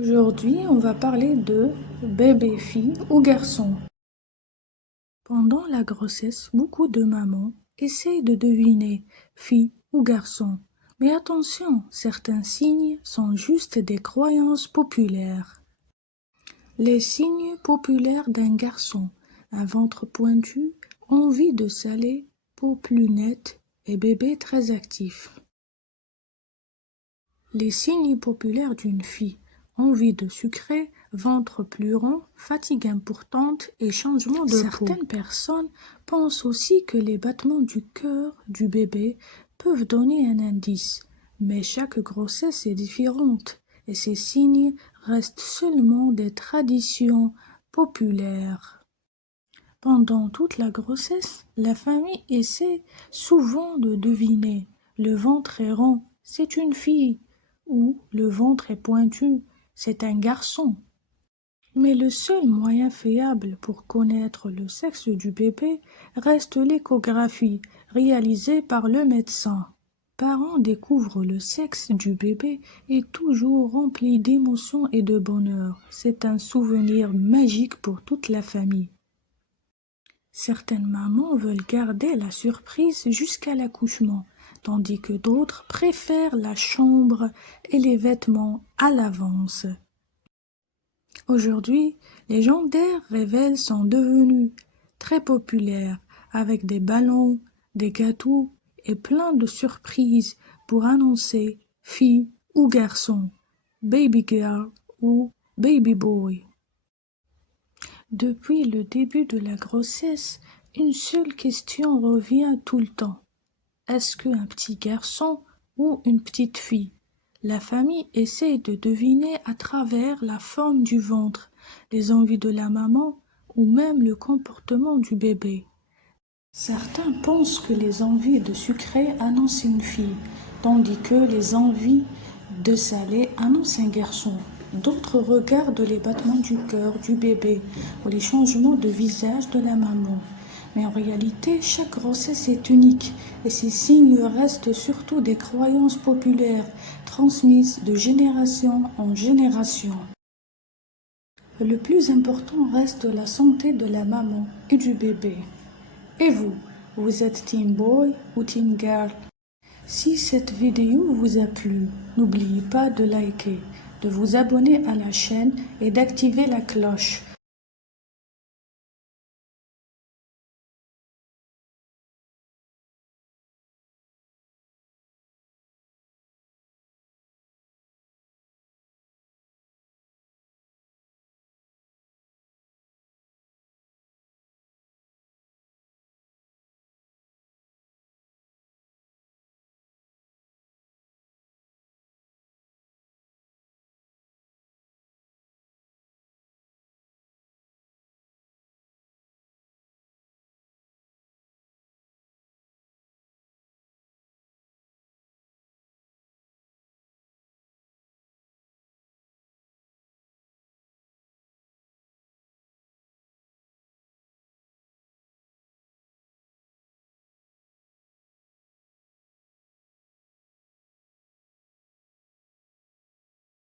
Aujourd'hui, on va parler de bébé fille ou garçon. Pendant la grossesse, beaucoup de mamans essayent de deviner fille ou garçon. Mais attention, certains signes sont juste des croyances populaires. Les signes populaires d'un garçon: un ventre pointu, envie de saler, peau plus nette et bébé très actif. Les signes populaires d'une fille: envie de sucrer, ventre plus rond, fatigue importante et changement de peau. Certaines personnes pensent aussi que les battements du cœur du bébé peuvent donner un indice, mais chaque grossesse est différente et ces signes restent seulement des traditions populaires. Pendant toute la grossesse, la famille essaie souvent de deviner: le ventre est rond, c'est une fille, ou le ventre est pointu, c'est un garçon. Mais le seul moyen fiable pour connaître le sexe du bébé reste l'échographie réalisée par le médecin. Parents découvrent le sexe du bébé est toujours rempli d'émotions et de bonheur. C'est un souvenir magique pour toute la famille. Certaines mamans veulent garder la surprise jusqu'à l'accouchement, tandis que d'autres préfèrent la chambre et les vêtements à l'avance. Aujourd'hui, les gender reveals sont devenus très populaires, avec des ballons, des gâteaux et plein de surprises pour annoncer fille ou garçon, baby girl ou baby boy. Depuis le début de la grossesse, une seule question revient tout le temps: est-ce qu'un petit garçon ou une petite fille? La famille essaie de deviner à travers la forme du ventre, les envies de la maman ou même le comportement du bébé. Certains pensent que les envies de sucrer annoncent une fille, tandis que les envies de saler annoncent un garçon. D'autres regardent les battements du cœur du bébé ou les changements de visage de la maman. Mais en réalité, chaque grossesse est unique et ces signes restent surtout des croyances populaires transmises de génération en génération. Le plus important reste la santé de la maman et du bébé. Et vous, vous êtes team boy ou team girl? Si cette vidéo vous a plu, n'oubliez pas de liker, de vous abonner à la chaîne et d'activer la cloche